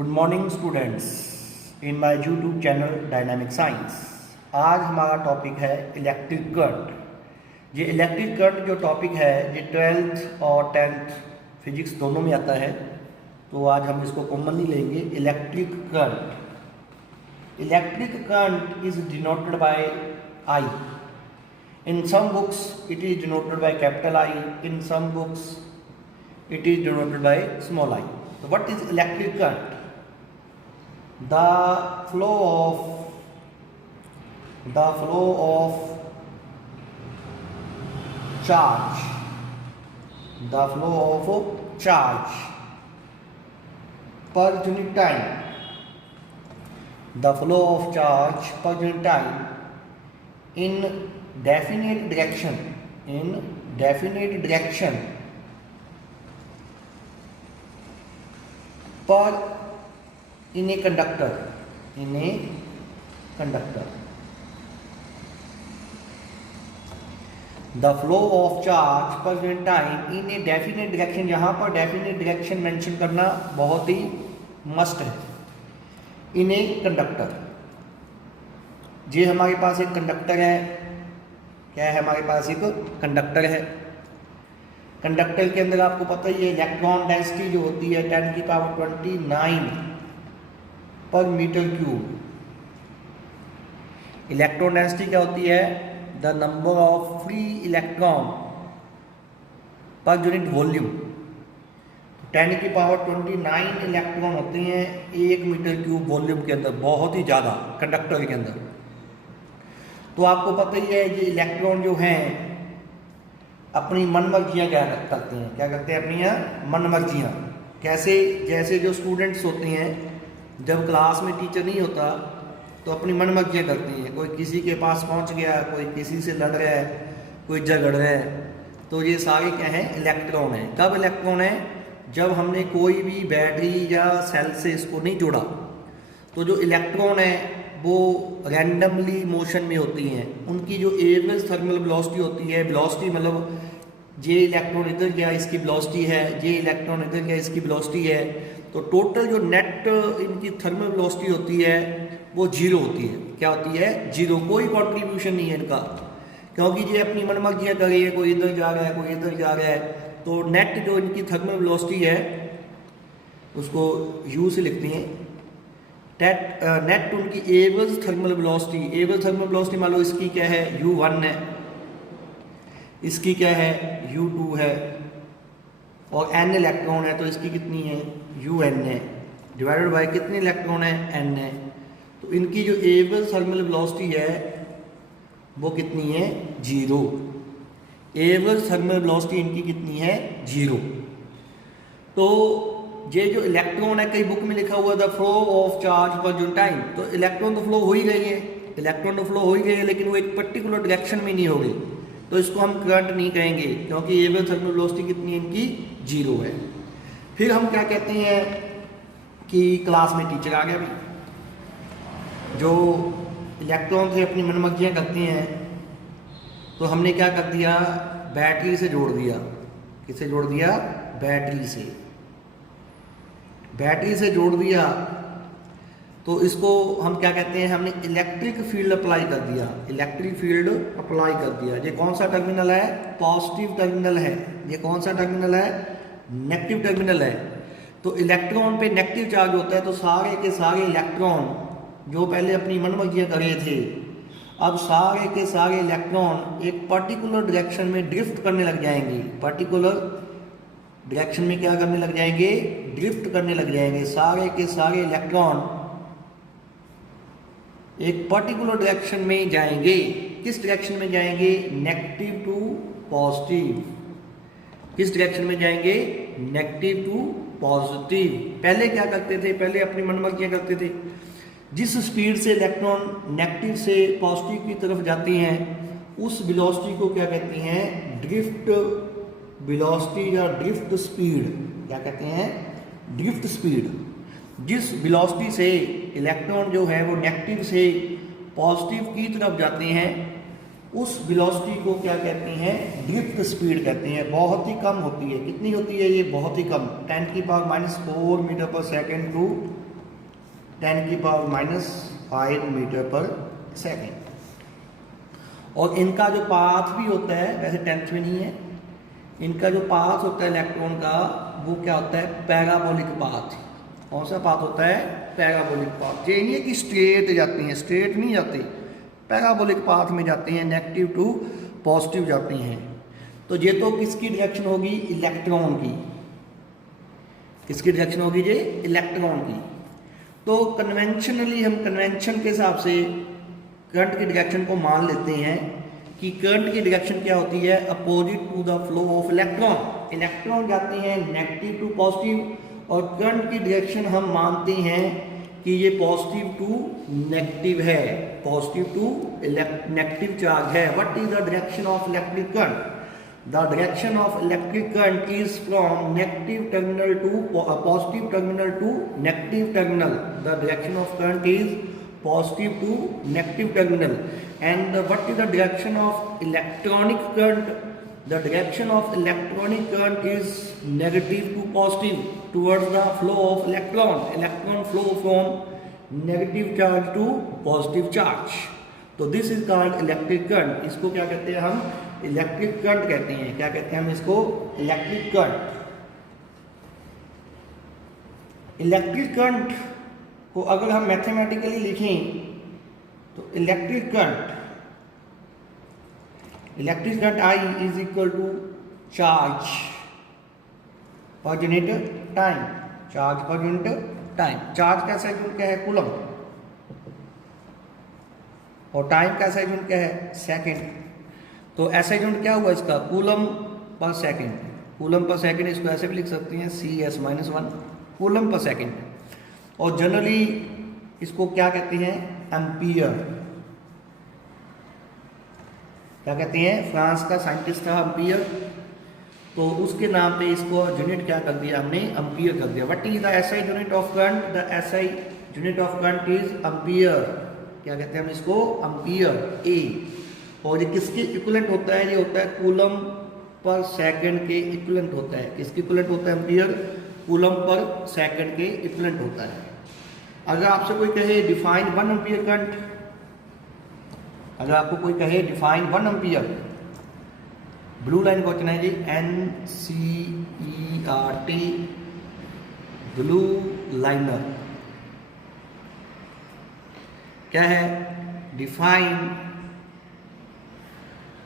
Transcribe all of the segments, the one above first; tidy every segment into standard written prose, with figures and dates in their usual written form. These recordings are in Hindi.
Good morning students in my YouTube channel dynamic science. आज हमारा टॉपिक है इलेक्ट्रिक करंट। ये इलेक्ट्रिक करंट जो टॉपिक है ये 12th और 10th फिजिक्स दोनों में आता है, तो आज हम इसको कॉमनली लेंगे। Electric current. Electric current is denoted by I. In some books it is denoted by capital I, in some books it is denoted by small I. So what is electric current? The flow of charge, the flow of charge per unit time, the flow of charge per unit time in definite direction per in a conductor the flow of charge per unit time in a definite direction। यहाँ पर definite direction मेंशन करना बहुत ही मस्ट है। in a conductor, ये हमारे पास एक कंडक्टर है। क्या है? हमारे पास एक कंडक्टर है। कंडक्टर के अंदर आपको पता ही है इलेक्ट्रॉन डेंसिटी जो होती है 10⁻29 पर मीटर क्यूब। इलेक्ट्रॉन डेंसिटी क्या होती है? The number of free electron per unit volume. 10⁻29 electron होते हैं 1 मीटर क्यूब वॉल्यूम के अंदर, बहुत ही ज़्यादा कंडक्टर के अंदर। तो आपको पता ही है ये इलेक्ट्रॉन जो हैं अपनी मनमर्जियाँ क्या करते हैं? क्या करते हैं? अपनी मनमर्जियाँ। कैसे? जैसे जो स्टूडेंट्स होते हैं जब क्लास में टीचर नहीं होता तो अपनी मनमर्जियाँ करते हैं। कोई किसी के पास पहुंच गया, कोई किसी से लड़ रहा है, कोई झगड़ रहा है। तो ये सारे क्या हैं? इलेक्ट्रॉन हैं। कब इलेक्ट्रॉन है? जब हमने कोई भी बैटरी या सेल से इसको नहीं जोड़ा। तो जो इलेक्ट्रॉन है वो रैंडमली मोशन में होती हैं। उनकी जो एवरेज थर्मल वेलोसिटी होती है, वेलोसिटी मतलब ये इलेक्ट्रॉन इधर गया इसकी वेलोसिटी है, ये इलेक्ट्रॉन इधर गया इसकी वेलोसिटी है। तो टोटल जो नेट इनकी थर्मल वेलोसिटी होती है वो जीरो होती है। क्या होती है? जीरो। कोई कॉन्ट्रीब्यूशन नहीं है इनका, क्योंकि ये अपनी मनमर्जियाँ कर रही है। कोई इधर जा रहा है, कोई इधर जा रहा है। तो नेट जो इनकी थर्मल वेलोसिटी है उसको यू से लिखती हैं। नेट उनकी average thermal velocity. Average thermal velocity मान लो इसकी क्या है? u1 है, इसकी क्या है? u2 है, और n इलेक्ट्रॉन है तो इसकी कितनी है? un है, डिवाइडेड बाय कितने इलेक्ट्रॉन है? n है। तो इनकी जो एवरेज थर्मल वेलोसिटी है वो कितनी है? 0। एवरेज थर्मल वेलोसिटी इनकी कितनी है? 0। तो ये जो इलेक्ट्रॉन है, कई बुक में लिखा हुआ the flow of charge per unit time. तो इलेक्ट्रॉन तो फ्लो हो ही गई है, इलेक्ट्रॉन तो फ्लो हो ही गई है, लेकिन वो एक पर्टिकुलर डायरेक्शन में नहीं हो गई। तो इसको हम करंट नहीं कहेंगे, क्योंकि एवरेज थर्मल वेलोसिटी कितनी है इनकी? 0 है। फिर हम क्या कहते हैं कि क्लास में टीचर आ गया भी, जो इलेक्ट्रॉन से अपनी मनमर्जियाँ करते हैं। तो हमने क्या कर दिया? बैटरी से जोड़ दिया। किससे जोड़ दिया? बैटरी से। बैटरी से जोड़ दिया तो इसको हम क्या कहते हैं? हमने इलेक्ट्रिक फील्ड अप्लाई कर दिया। इलेक्ट्रिक फील्ड अप्लाई कर दिया। ये कौन सा टर्मिनल है? पॉजिटिव टर्मिनल है। ये कौन सा टर्मिनल है? नेगेटिव टर्मिनल है। तो इलेक्ट्रॉन पे नेगेटिव चार्ज होता है, तो सारे के सारे इलेक्ट्रॉन जो पहले अपनी मनमर्जियाँ कर रहे थे, अब सारे के सारे इलेक्ट्रॉन एक पर्टिकुलर डायरेक्शन में ड्रिफ्ट करने लग जाएंगे। पर्टिकुलर डायरेक्शन में क्या करने लग जाएंगे? ड्रिफ्ट करने लग जाएंगे। सारे के सारे इलेक्ट्रॉन एक पर्टिकुलर डायरेक्शन में जाएंगे। किस डायरेक्शन में जाएंगे? Negative to positive. किस डायरेक्शन में जाएंगे? Negative to positive. पहले क्या करते थे? पहले अपनी मनमर्जियाँ करते थे। जिस स्पीड से इलेक्ट्रॉन नेगेटिव से पॉजिटिव की तरफ जाती हैं उस वेलोसिटी को क्या कहते हैं? ड्रिफ्ट वेलोसिटी या ड्रिफ्ट स्पीड। क्या कहते हैं? Drift speed. जिस वेलोसिटी से इलेक्ट्रॉन जो है वो नेगेटिव से पॉजिटिव की तरफ जाते हैं उस वेलोसिटी को क्या कहते हैं? ड्रिफ्ट स्पीड कहते हैं। बहुत ही कम होती है। कितनी होती है ये? बहुत ही कम, 10⁻⁴ मीटर पर सेकेंड टू 10⁻⁵ मीटर पर सेकेंड। और इनका जो पाथ भी होता है, वैसे 10th में नहीं है, इनका जो पाथ होता है इलेक्ट्रॉन का वो क्या होता है, पैराबोलिक पाथ। कौन सा पाथ होता है, पैराबोलिक पाथ। ये नहीं है कि स्ट्रेट जाती हैं, स्ट्रेट नहीं जाती, पैराबोलिक पाथ में जाती हैं, नेगेटिव टू पॉजिटिव जाती हैं। तो ये तो किसकी डायरेक्शन होगी, इलेक्ट्रॉन की। किसकी डायरेक्शन होगी ये, इलेक्ट्रॉन की। तो कन्वेंशनली हम कन्वेंशन के हिसाब से करंट की डायरेक्शन को मान लेते हैं कि करंट की डायरेक्शन क्या होती है, opposite to the flow of electron. Electron जाते हैं नेगेटिव टू पॉजिटिव, और करंट की डायरेक्शन हम मानते हैं कि ये पॉजिटिव टू नेगेटिव है, पॉजिटिव टू नेगेटिव चार्ज है। What is the direction of electric current? The direction of electric current is from negative terminal to positive terminal to negative terminal. The direction of current is positive to negative terminal. And what is the direction of electronic current? The direction of electronic current is negative to positive towards the flow of electron. Electron flow from negative charge to positive charge. तो this is called electric current. इसको क्या कहते हैं हम, इलेक्ट्रिक करंट कहते हैं। क्या कहते हैं हम इसको, इलेक्ट्रिक करंट। इलेक्ट्रिक करंट को अगर हम मैथमेटिकली लिखें तो electric current I is equal to charge per unit time. Charge per unit time. Charge का SI यूनिट क्या है, कूलम, और टाइम का SI यूनिट क्या है, सेकंड। तो SI यूनिट क्या हुआ इसका, coulomb per second. Coulomb per second इसको ऐसे भी लिख सकते हैं CS-1 कूलम पर सेकंड। और जनरली इसको क्या कहते हैं, एम्पियर। क्या कहते हैं, फ्रांस का साइंटिस्ट था एम्पियर, तो उसके नाम पे इसको यूनिट क्या कर दिया हमने, एम्पियर कर दिया। What is the SI unit of current? The SI unit of current is ampere. क्या कहते हैं हम इसको, एम्पियर, A। और ये किसके इक्विवेलेंट होता है, ये होता है कूलम पर सेकंड के इक्विवेलेंट होता है। किसके इक्विवेलेंट होता है एम्पियर, कूलम पर सेकंड के इक्विवेलेंट होता है। अगर आपसे कोई कहे डिफाइन 1 एम्पियर करंट, अगर आपको कोई कहे define 1 ampere, blue line question है जी, NCERT ब्लू लाइनर। क्या है, define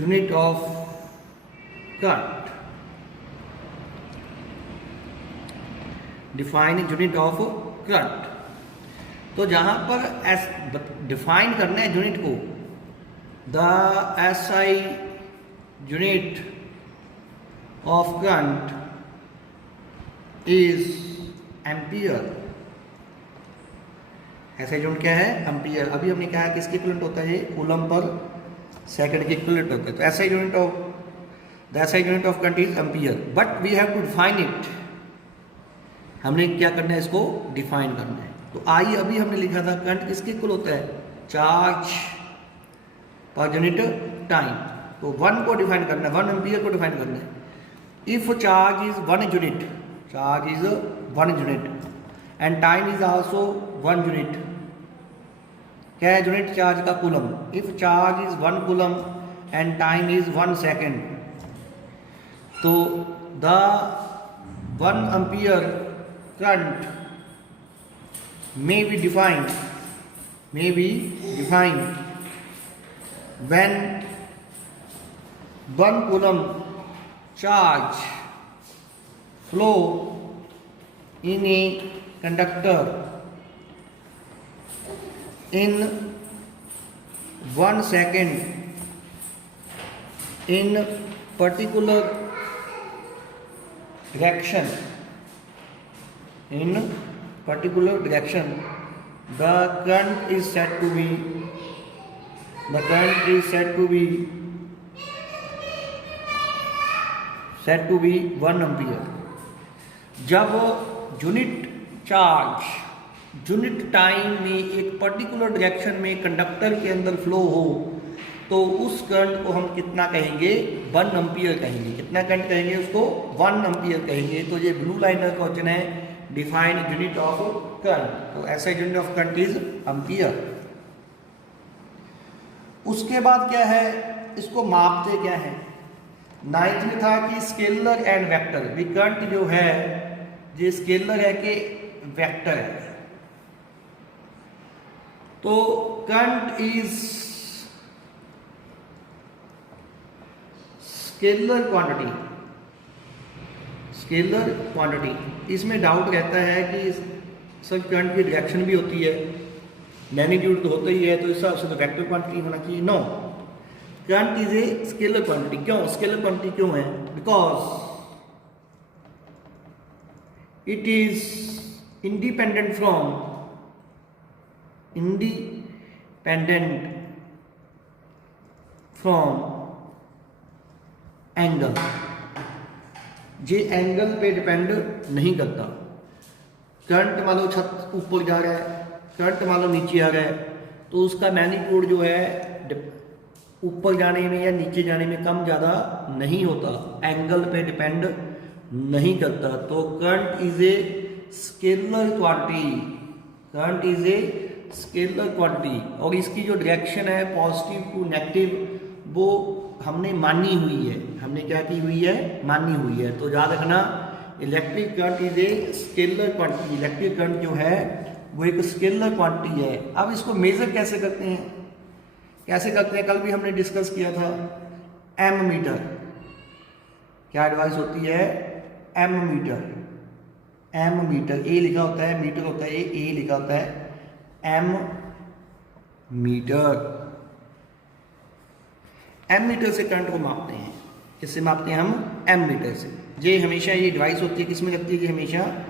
unit of current. Define unit of current. तो जहां पर डिफाइन करना है यूनिट को, the SI unit of current is ampere. SI unit क्या है, एम्पियर। अभी हमने कहा किसके इक्विवेलेंट होता है, कूलम पर सेकंड के इक्विवेलेंट होता है। तो SI unit of current is ampere, but we have to define it. हमने क्या करना है, इसको डिफाइन करना है। तो आई अभी हमने लिखा था करंट किसके इक्वल होता है, चार्ज पर यूनिट टाइम। तो 1 को डिफाइन करना है, 1 एम्पियर को डिफाइन करना है। If charge is 1 unit, charge is 1 unit and time is also 1 unit. क्या है यूनिट चार्ज का, coulomb. If charge is 1 coulomb and time is 1 second, तो the 1 ampere current may be defined when 1 coulomb charge flow in a conductor in 1 second in particular direction, the current is said to be 1 ampere. जब यूनिट चार्ज यूनिट टाइम में एक पर्टिकुलर डायरेक्शन में कंडक्टर के अंदर फ्लो हो, तो उस करंट को हम कितना कहेंगे, 1 एम्पियर कहेंगे। कितना करंट कहेंगे उसको, 1 एम्पियर कहेंगे। तो ये ब्लू लाइनर क्वेश्चन है डिफाइंड यूनिट ऑफ करंट। तो ऐसा unit of current is ampere. उसके बाद क्या है, इसको मापते क्या है। नाइन्थ में था कि स्केलर एंड वेक्टर। भी करंट जो है ये स्केलर है कि वेक्टर है। तो current is scalar quantity. Scalar quantity, इसमें डाउट रहता है कि सर करंट की डायरेक्शन भी होती है, मैग्नीट्यूड तो होता ही है, तो इस हिसाब से तो वेक्टर क्वांटिटी होना चाहिए। No, current is a scalar quantity. क्यों स्केलर क्वांटिटी क्यों है? Because it is independent from angle. ये एंगल पे डिपेंड नहीं करता। करंट मान लो छत ऊपर जा रहा है, करंट मान लो नीचे आ रहा है, तो उसका मैग्नीट्यूड जो है ऊपर जाने में या नीचे जाने में कम ज़्यादा नहीं होता, एंगल पे डिपेंड नहीं करता। तो current is a scalar quantity. Current is a scalar quantity. और इसकी जो डायरेक्शन है पॉजिटिव टू नेगेटिव वो हमने मानी हुई है। हमने क्या की हुई है? मानी हुई है। तो याद रखना electric current is a scalar quantity. Electric current जो है वो एक स्केलर क्वांटिटी है। अब इसको मेजर कैसे करते हैं? कैसे करते हैं? कल भी हमने डिस्कस किया था एम मीटर। क्या एडवाइस होती है? Ammeter. Ammeter, A लिखा होता है, मीटर होता है ए लिखा होता है एम मीटर। एम मीटर से करंट को मापते हैं। किससे मापते हैं हम? एम मीटर से। ये हमेशा ये डिवाइस होती है, किसमें लगती है? ये हमेशा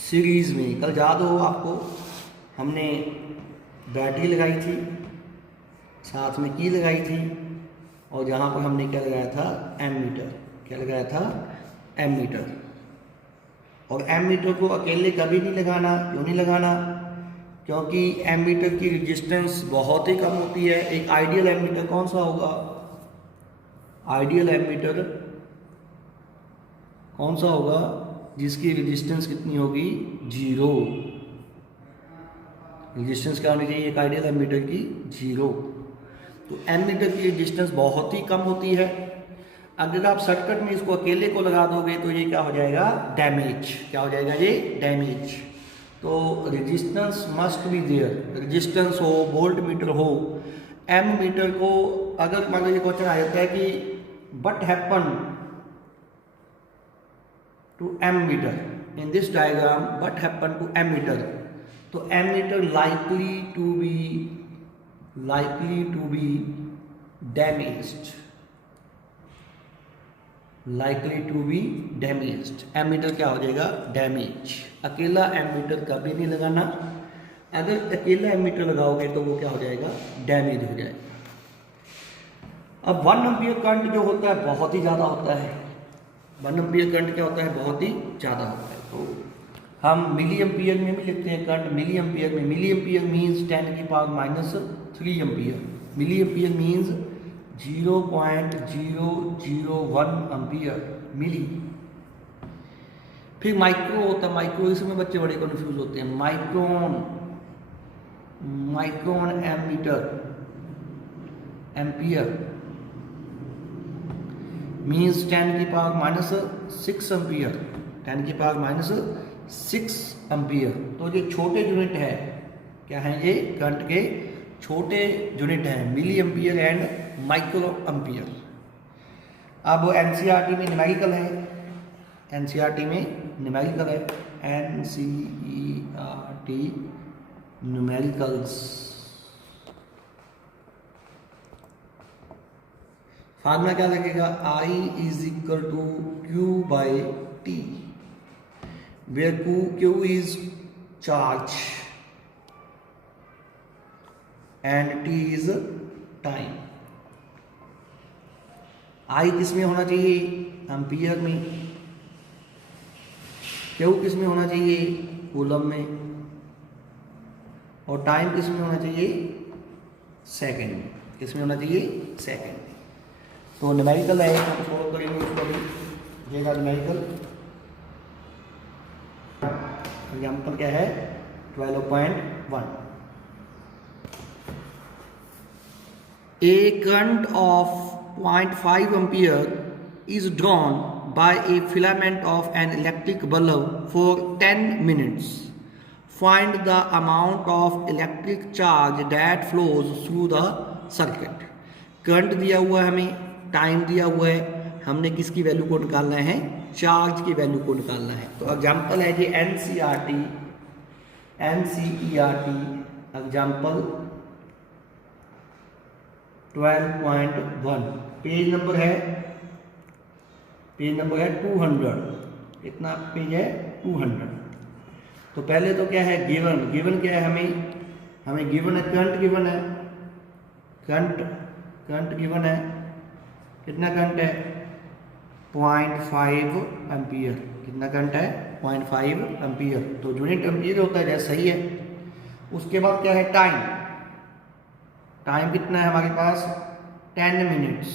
सीरीज में। कल याद हो आपको, हमने बैटरी लगाई थी, साथ में की लगाई थी, और यहाँ पर हमने क्या लगाया था? Ammeter. क्या लगाया था? Ammeter. और एम मीटर को अकेले कभी नहीं लगाना। क्यों नहीं लगाना? क्योंकि एम मीटर की रेजिस्टेंस बहुत ही कम होती है। एक आइडियल एम मीटर कौन सा होगा? आइडियल एम मीटर कौन सा होगा? जिसकी रेजिस्टेंस कितनी होगी? 0। रेजिस्टेंस क्या होनी चाहिए एक आइडियल एम मीटर की? 0। तो एम मीटर की रेजिस्टेंस बहुत ही कम होती है। अगर आप सर्किट में इसको अकेले को लगा दोगे तो ये क्या हो जाएगा? डैमेज। क्या हो जाएगा? ये डैमेज। तो resistance must be there. Resistance हो, वोल्ट मीटर हो, एम मीटर को अगर मान लो ये क्वेश्चन आ जाता है कि what happen to ammeter in this diagram, what happen to ammeter, तो ammeter likely to be damaged। likely to be damaged। Ammeter क्या हो जाएगा? डैमेज। अकेला एम मीटर कभी नहीं लगाना। अगर अकेला एम मीटर लगाओगे तो वो क्या हो जाएगा? डैमेज हो जाएगा। अब 1 एम्पियर करंट जो होता है बहुत ही ज़्यादा होता है। 1 एम्पियर करंट क्या होता है? बहुत ही ज़्यादा होता है। तो हम मिली एम्पियर में भी लिखते हैं करंट। मिली एम्पियर में, milli ampere means 10⁻³ ampere. Milli ampere means 0.001 ampere milli. फिर माइक्रो होता है। माइक्रो, इसमें बच्चे बड़े कन्फ्यूज होते हैं। Micron ammeter ampere means 10⁻⁶ ampere. 10⁻⁶ ampere. तो ये छोटे यूनिट है। क्या है ये? करंट के छोटे यूनिट हैं, milli ampere and micro ampere. अब एनसीईआरटी में न्यूमेरिकल है। एनसीईआरटी में न्यूमेरिकल है। NCERT numericals. फार्मूला क्या लगेगा? I = Q/T, where Q is charge and T is time। I किस में होना चाहिए? एम्पियर में। Q किस में होना चाहिए? कूलम में। और टाइम किस में होना चाहिए? सेकंड में। किस में होना चाहिए? सेकंड। तो न्यूमेरिकल है, हम सोल्व करेंगे उसको भी। ये न्यूमेरिकल एग्जाम्पल क्या है 12.1। A current of 0.5 ampere is drawn by a filament of an electric bulb for 10 minutes. Find the amount of electric charge that flows through the circuit. Current दिया हुआ है हमें, टाइम दिया हुआ है, हमने किसकी वैल्यू को निकालना है, चार्ज की वैल्यू को निकालना है। तो एग्जाम्पल है जी NCERT एग्जाम्पल 12.1, पेज नंबर है 200। कितना पेज है 200। तो पहले तो क्या है गिवन क्या है, हमें गिवन है करंट गिवन है, करंट गिवन है, कितना करंट है 0.5 एम्पियर। कितना करंट है 0.5 एम्पियर। तो यूनिट एम्पियर होता है जैसे, सही है। उसके बाद क्या है टाइम कितना है हमारे पास 10 मिनट्स।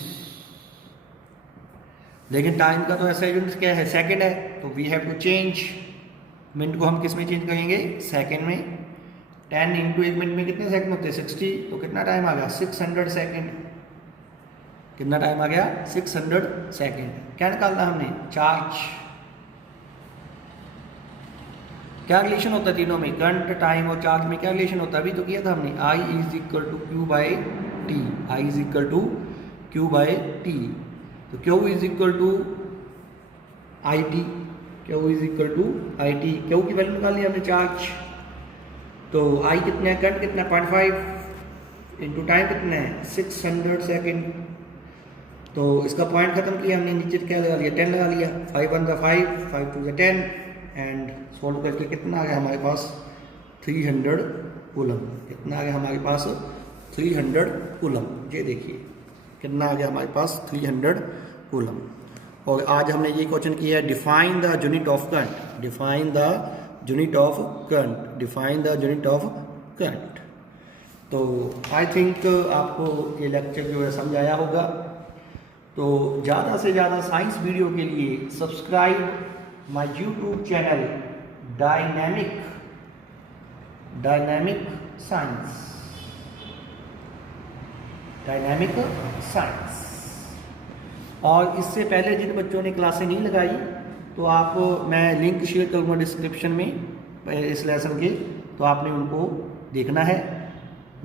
लेकिन टाइम का तो ऐसा यूनिट क्या है सेकंड है, तो we have to change minute को हम किस में चेंज करेंगे, सेकंड में। 10 इंटू 1 मिनट में कितने सेकंड होते हैं 60। तो कितना टाइम आ गया 600 सेकंड। कितना टाइम आ गया 600 सेकंड। क्या निकालना हमने, चार्ज। क्या रिलेशन होता है तीनों में, करंट टाइम और चार्ज में क्या रिलेशन होता है, अभी तो किया था हमने। I is equal to Q by T, I is equal to Q by T. तो Q is equal to I T, Q is equal to I T. Q की वैल्यू निकाल लिया हमने चार्ज। तो आई कितना है, करंट कितना 0.5 इंटू टाइम कितना है 600 सेकेंड। तो इसका पॉइंट खत्म किया हमने, नीचे क्या लगा लिया 10 लगा लिया। 5 1 5, 5 2 10 एंड सॉल्व करके कितना आ गया हमारे पास 300 कूलम। कितना आ गया हमारे पास 300 कूलम। ये देखिए कितना आ गया हमारे पास 300 कूलम। और आज हमने ये क्वेश्चन किया है define the unit of current, define the unit of current, define the unit of current. तो आई थिंक आपको ये लेक्चर जो है समझ आया होगा। तो ज़्यादा से ज़्यादा साइंस वीडियो के लिए subscribe my YouTube channel dynamic science. और इससे पहले जिन बच्चों ने क्लासें नहीं लगाई, तो आप मैं लिंक शेयर करूँगा डिस्क्रिप्शन में इस लेसन के, तो आपने उनको देखना है,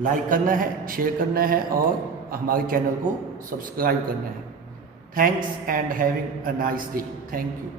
लाइक करना है, शेयर करना है और हमारे चैनल को सब्सक्राइब करना है। Thanks and having a nice day. Thank you.